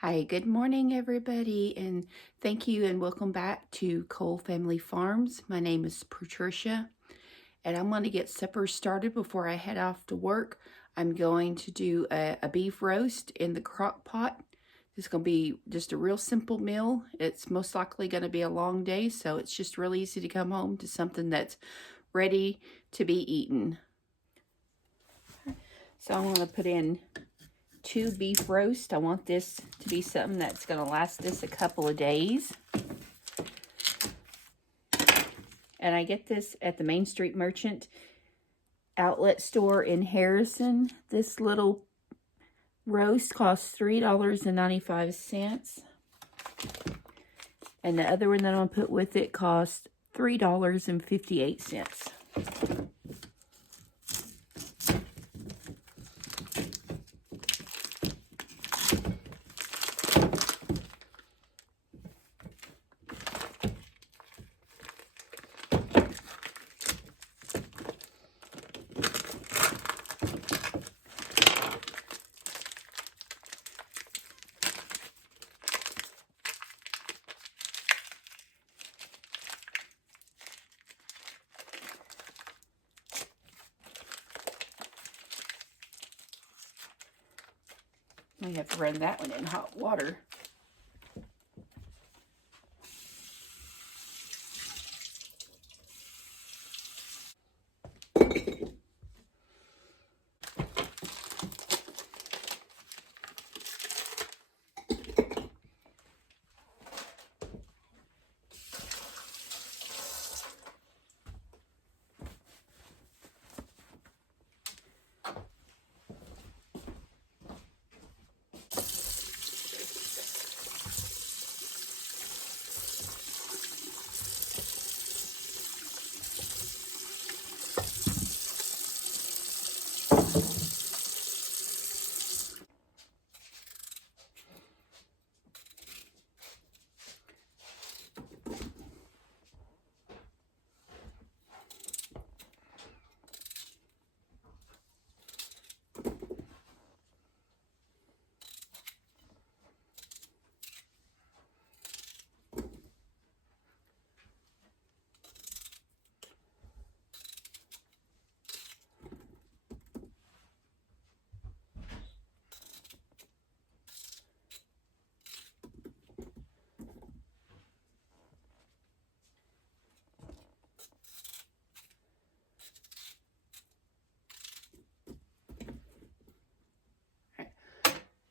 Hi, good morning everybody, and thank you and welcome back to Cole Family Farms. My name is Patricia, and I'm going to get supper started before I head off to work. I'm going to do a beef roast in the crock pot. It's going to be just a real simple meal. It's most likely going to be a long day, so it's just really easy to come home to something that's ready to be eaten. So I'm going to put in 2 beef roast. I want this to be something that's going to last us a couple of days. And I get this at the Main Street Merchant outlet store in Harrison. This little roast costs $3.95. And the other one that I'm going to put with it costs $3.58. We have to run that one in hot water.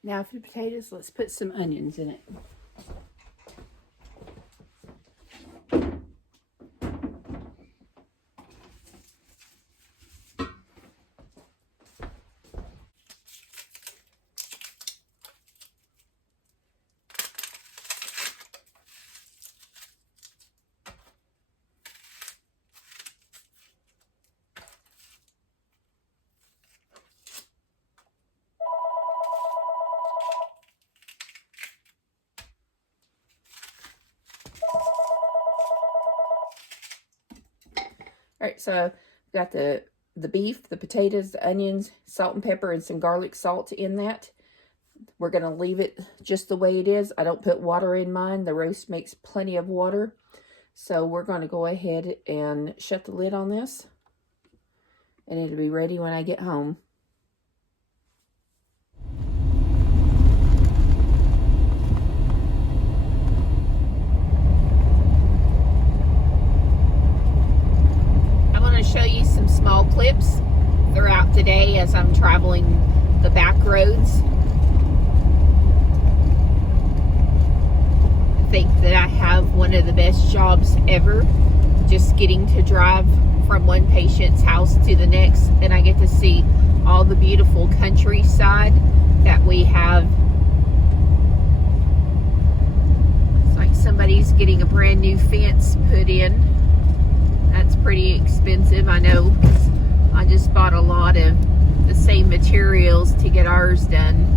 Now for the potatoes, let's put some onions in it. Alright, so I've got the beef, the potatoes, the onions, salt and pepper, and some garlic salt in that. We're going to leave it just the way it is. I don't put water in mine. The roast makes plenty of water. So we're going to go ahead and shut the lid on this. And it'll be ready when I get home. Show you some small clips throughout the day as I'm traveling the back roads. I think that I have one of the best jobs ever, just getting to drive from one patient's house to the next, and I get to see all the beautiful countryside that we have. It's like somebody's getting a brand new fence put in. That's pretty expensive, I know, because I just bought a lot of the same materials to get ours done.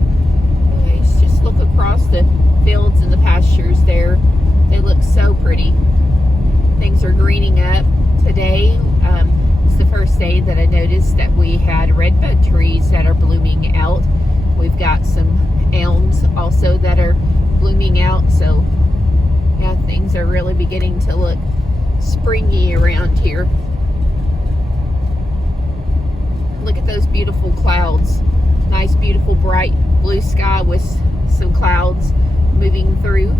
Let's just look across the fields and the pastures there. They look so pretty. Things are greening up today. It's the first day that I noticed that we had redbud trees that are blooming out. We've got some elms also that are blooming out. So yeah, things are really beginning to look springy around here. Look at those beautiful clouds. Nice, beautiful, bright blue sky with some clouds moving through.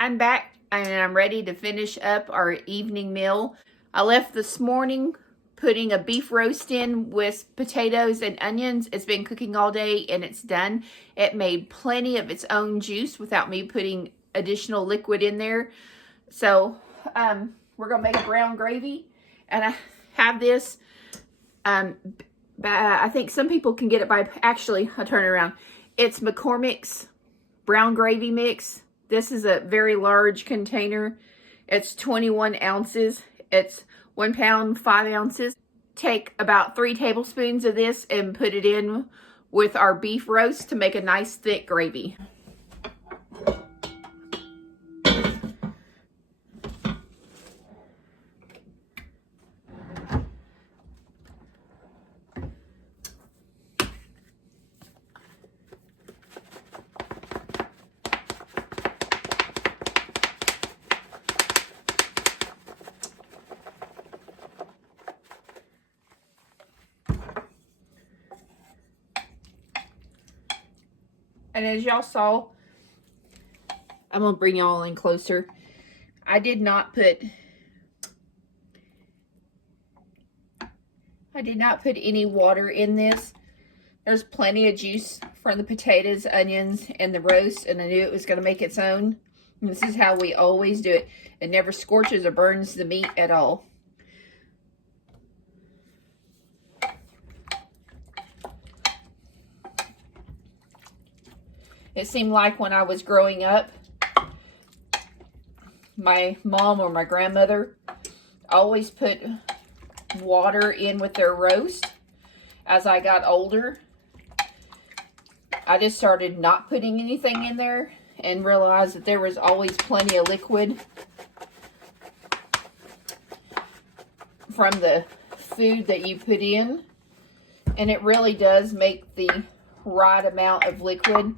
I'm back and I'm ready to finish up our evening meal. I left this morning putting a beef roast in with potatoes and onions. It's been cooking all day and it's done. It made plenty of its own juice without me putting additional liquid in there. So we're gonna make a brown gravy, and I have this. I think some people can get it by, actually, I'll turn it around. It's McCormick's brown gravy mix. This is a very large container. It's 21 ounces. It's 1 pound, 5 ounces. Take about 3 tablespoons of this and put it in with our beef roast to make a nice thick gravy. And as y'all saw, I'm gonna bring y'all in closer. I did not put any water in this. There's plenty of juice from the potatoes, onions, and the roast, and I knew it was gonna make its own. And this is how we always do it. It never scorches or burns the meat at all. It seemed like when I was growing up, my mom or my grandmother always put water in with their roast. As I got older, I just started not putting anything in there and realized that there was always plenty of liquid from the food that you put in. And it really does make the right amount of liquid.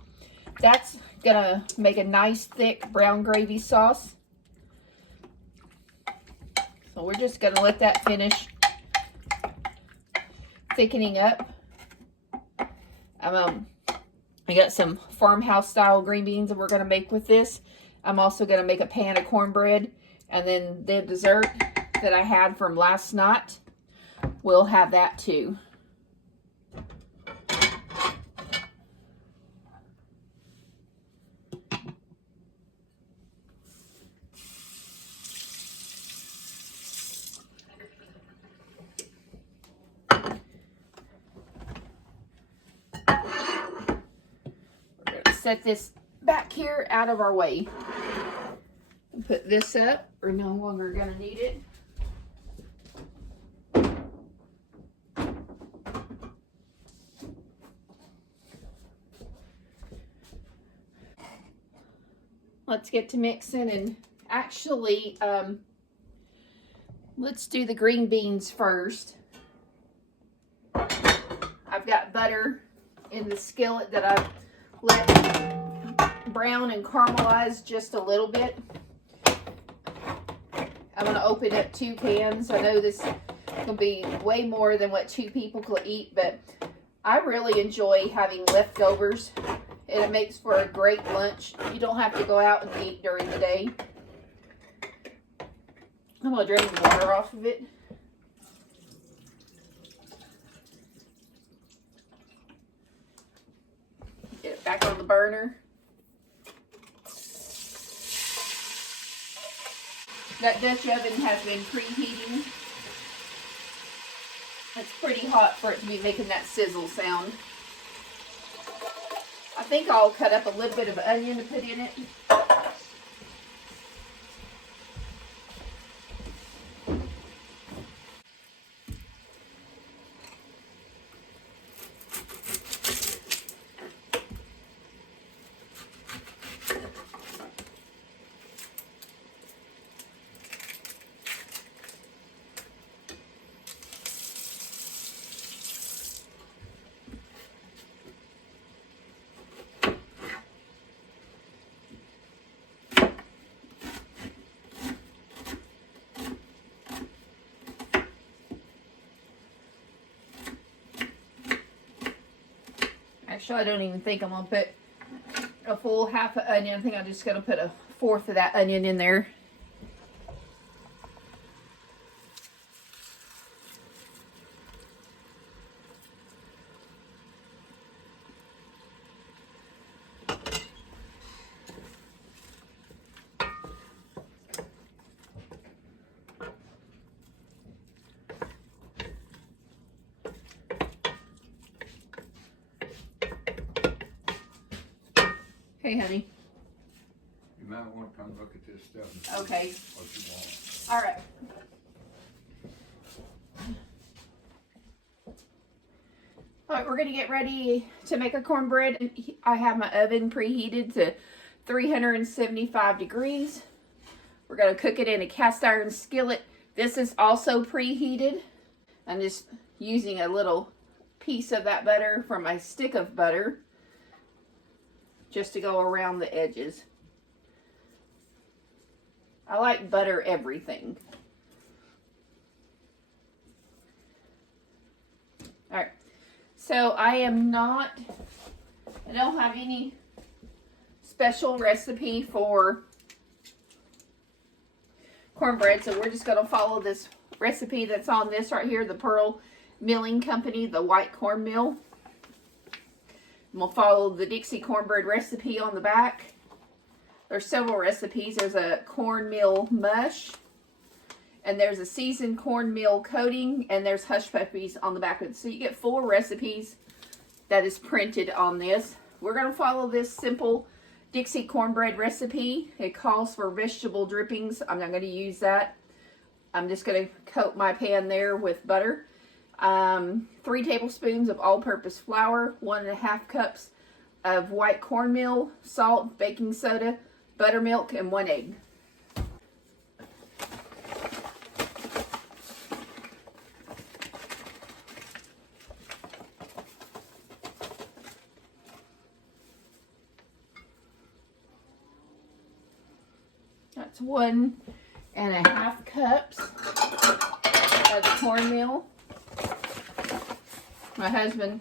That's gonna make a nice thick brown gravy sauce. So we're just gonna let that finish thickening up. I got some Farmhouse style green beans that we're gonna make with this. I'm also gonna make a pan of cornbread, and then the dessert that I had from last night, we'll have that too. Set this back here out of our way. Put this up. We're no longer going to need it. Let's get to mixing, and actually, let's do the green beans first. I've got butter in the skillet that I've let brown and caramelize just a little bit. I'm going to open up 2 pans. I know this will be way more than what 2 people could eat, but I really enjoy having leftovers, and it makes for a great lunch. You don't have to go out and eat during the day. I'm going to drain the water off of it. burner. That Dutch oven has been preheating. It's pretty hot for it to be making that sizzle sound. I think I'll cut up a little bit of onion to put in it. Actually, I don't even think I'm going to put a full half of onion. I think I'm just going to put a fourth of that onion in there. Hey, honey. You might want to come look at this stuff and see Okay. what you want. All right. All right, we're going to get ready to make a cornbread. I have my oven preheated to 375 degrees. We're going to cook it in a cast iron skillet. This is also preheated. I'm just using a little piece of that butter from my stick of butter just to go around the edges. I like butter everything. All right. So I don't have any special recipe for cornbread. So we're just going to follow this recipe that's on this right here, the Pearl Milling Company, the white corn mill. And we'll follow the Dixie cornbread recipe on the back. There's several recipes. There's a cornmeal mush, and there's a seasoned cornmeal coating, and there's hush puppies on the back of it. So you get 4 recipes that is printed on this. We're going to follow this simple Dixie cornbread recipe. It calls for vegetable drippings. I'm not going to use that. I'm just going to coat my pan there with butter. 3 tablespoons of all-purpose flour, 1.5 cups of white cornmeal, salt, baking soda, buttermilk, and 1 egg. That's 1.5 cups of the cornmeal. My husband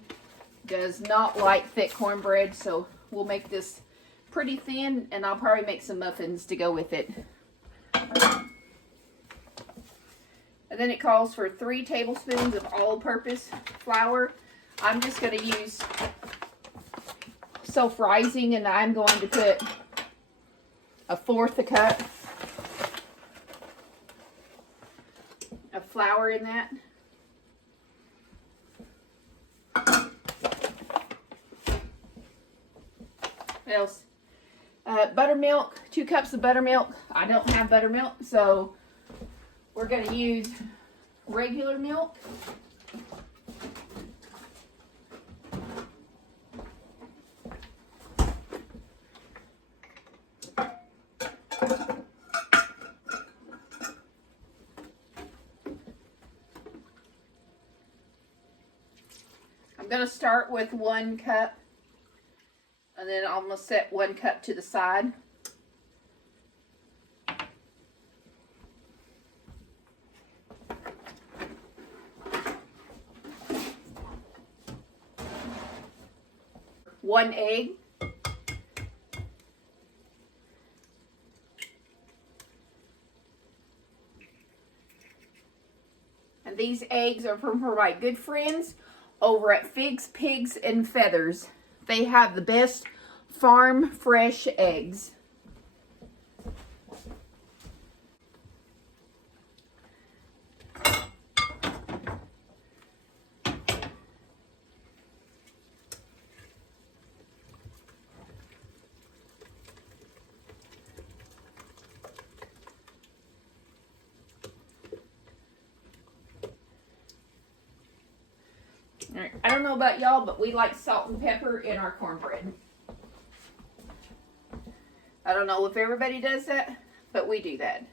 does not like thick cornbread, so we'll make this pretty thin, and I'll probably make some muffins to go with it. And then it calls for 3 tablespoons of all-purpose flour. I'm just going to use self-rising, and I'm going to put 1/4 a cup of flour in that. What else? Buttermilk, 2 cups of buttermilk. I don't have buttermilk, so we're going to use regular milk. I'm going to start with 1 cup. And then I'm going to set 1 cup to the side. One egg. And these eggs are from my good friends over at Figs, Pigs, and Feathers. They have the best farm fresh eggs. All right. I don't know about y'all, but we like salt and pepper in our cornbread. I don't know if everybody does that, but we do that.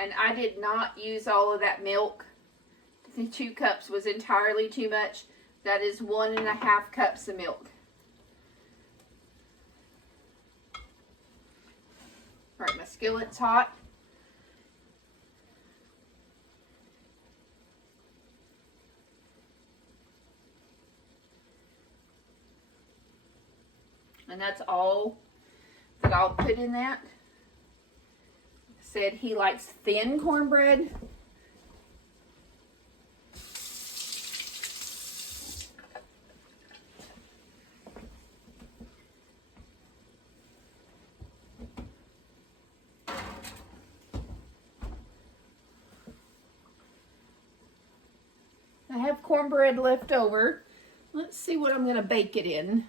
And I did not use all of that milk. The 2 cups was entirely too much. That is 1.5 cups of milk. All right, my skillet's hot. And that's all that I'll put in that. Said he likes thin cornbread. I have cornbread left over. Let's see what I'm going to bake it in.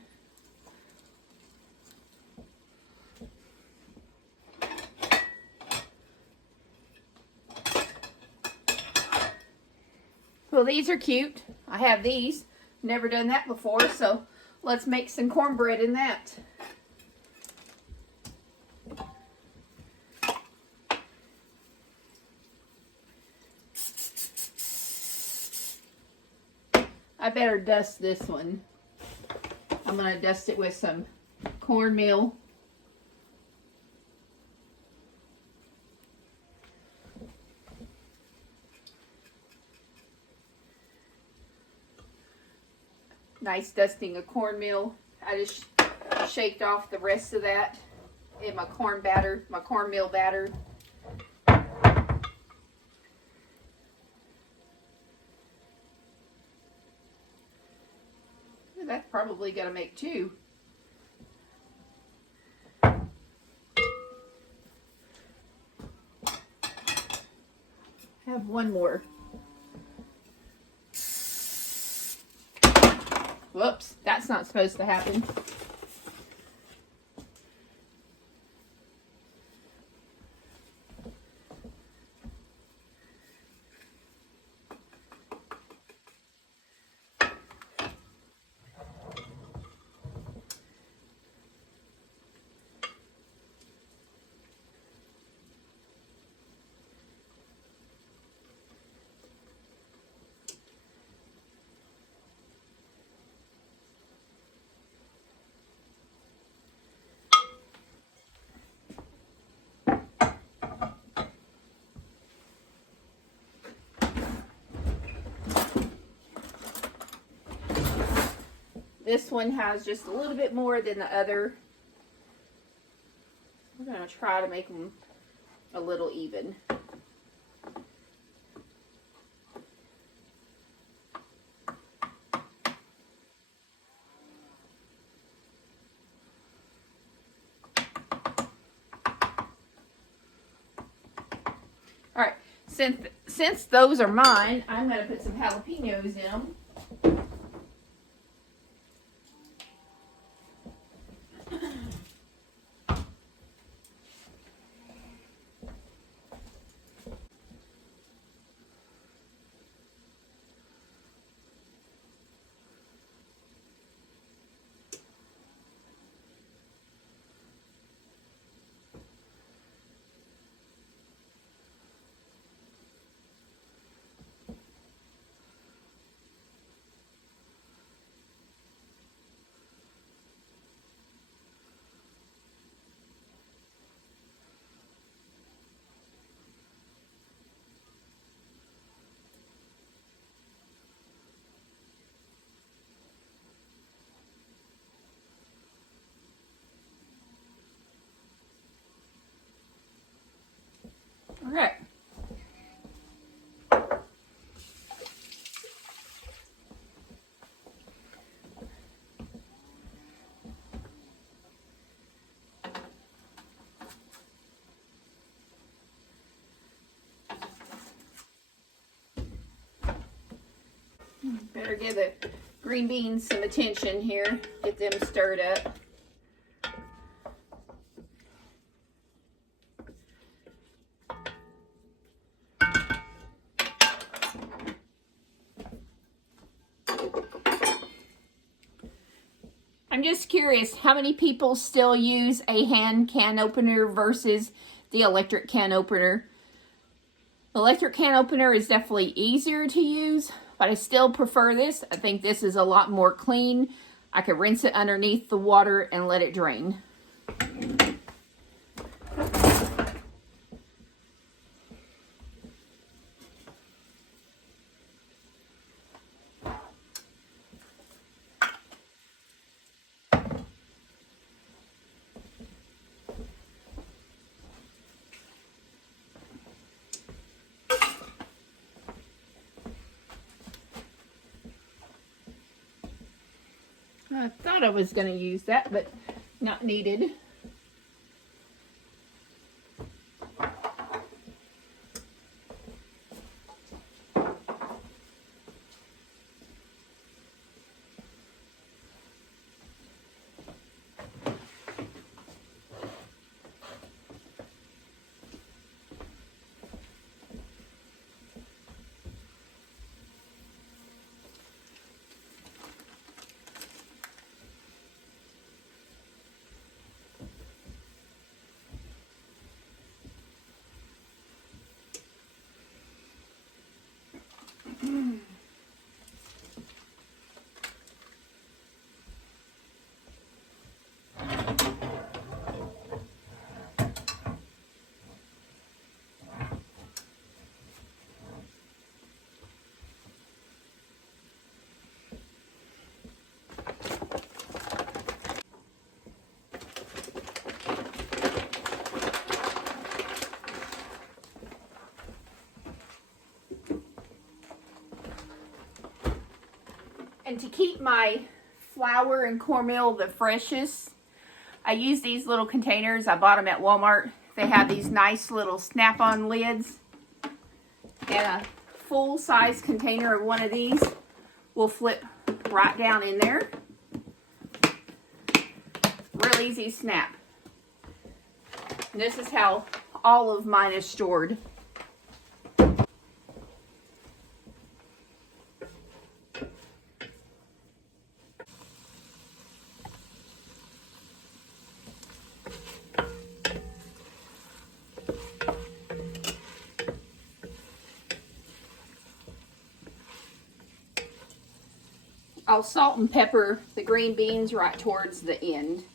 Well, these are cute. I have these. Never done that before, so let's make some cornbread in that. I better dust this one. I'm going to dust it with some cornmeal. Nice dusting of cornmeal. I just shaked off the rest of that in my cornmeal batter. That's probably gonna make 2. Have one more. Whoops, that's not supposed to happen. This one has just a little bit more than the other. We're going to try to make them a little even. All right, since those are mine, I'm going to put some jalapenos in them. Better give the green beans some attention here. Get them stirred up. I'm just curious, how many people still use a hand can opener versus the electric can opener? The electric can opener is definitely easier to use, but I still prefer this. I think this is a lot more clean. I could rinse it underneath the water and let it drain. I thought I was going to use that, but not needed. And to keep my flour and cornmeal the freshest, I use these little containers. I bought them at Walmart. They have these nice little snap-on lids. And a full-size container of one of these will flip right down in there. Real easy snap. And this is how all of mine is stored. I'll salt and pepper the green beans right towards the end.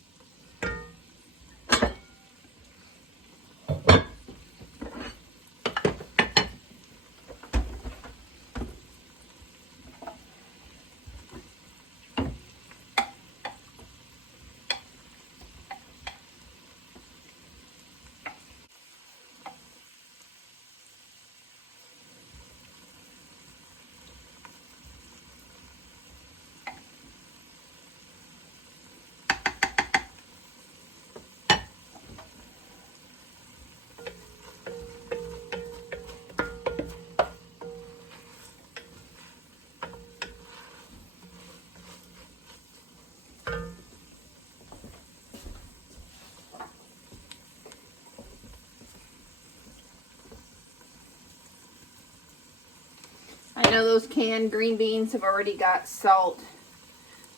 I know those canned green beans have already got salt.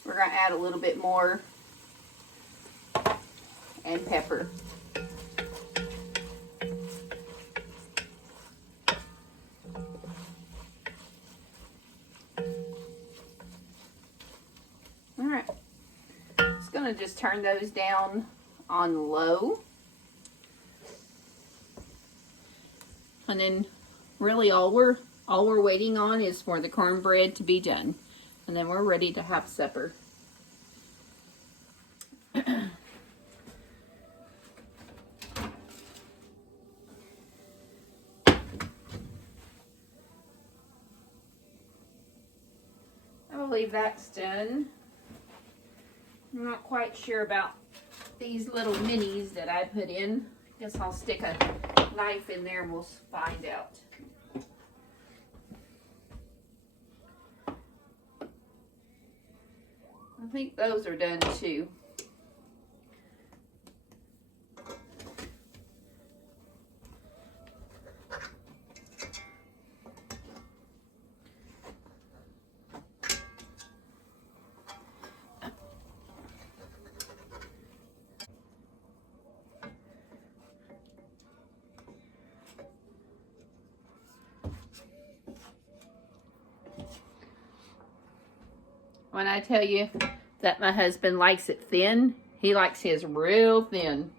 We're going to add a little bit more. And pepper. Alright. Just going to just turn those down on low. And then really all we're waiting on is for the cornbread to be done. And then we're ready to have supper. I believe that's done. I'm not quite sure about these little minis that I put in. Guess I'll stick a knife in there and we'll find out. I think those are done too. When I tell you that my husband likes it thin, he likes his real thin.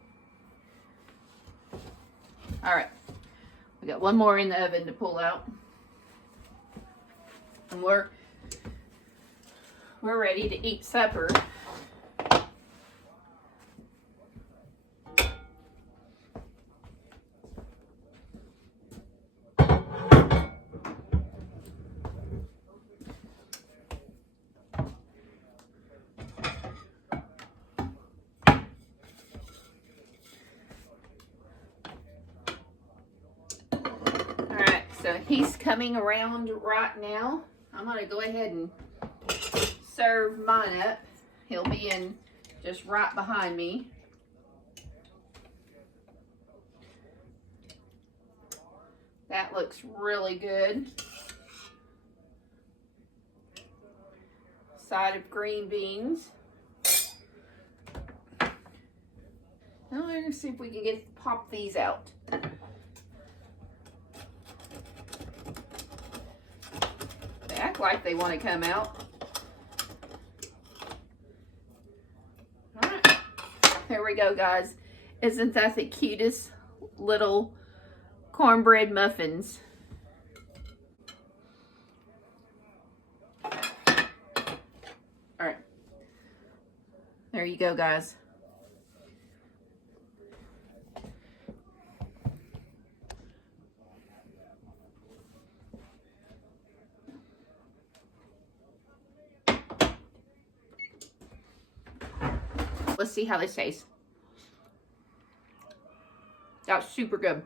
All right, we got one more in the oven to pull out. And we're ready to eat supper. So he's coming around right now. I'm gonna go ahead and serve mine up. He'll be in just right behind me. That looks really good. Side of green beans. Now we're gonna see if we can pop these out. Act like they want to come out. All right, there we go, guys. Isn't that the cutest little cornbread muffins? All right, there you go, guys. Let's see how this tastes. That's super good.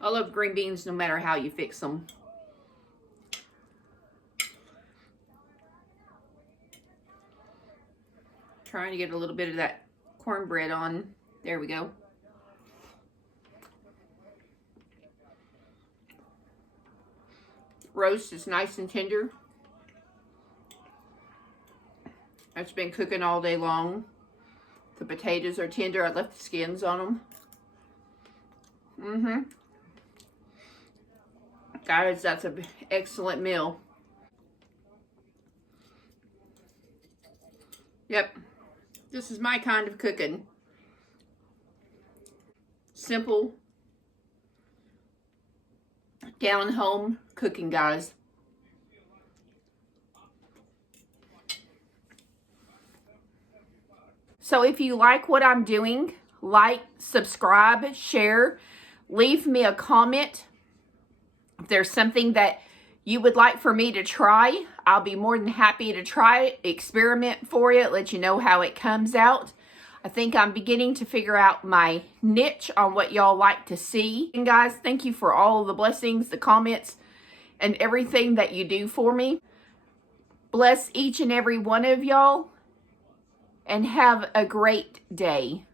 I love green beans no matter how you fix them. Trying to get a little bit of that cornbread on. There we go. Roast is nice and tender. It's been cooking all day long. The potatoes are tender. I left the skins on them. Guys, that's an excellent meal. Yep. This is my kind of cooking. Simple, down home cooking, guys. So if you like what I'm doing, like, subscribe, share, leave me a comment. If there's something that you would like for me to try, I'll be more than happy to try it, experiment for you, let you know how it comes out. I think I'm beginning to figure out my niche on what y'all like to see. And guys, thank you for all the blessings, the comments, and everything that you do for me. Bless each and every one of y'all, and have a great day.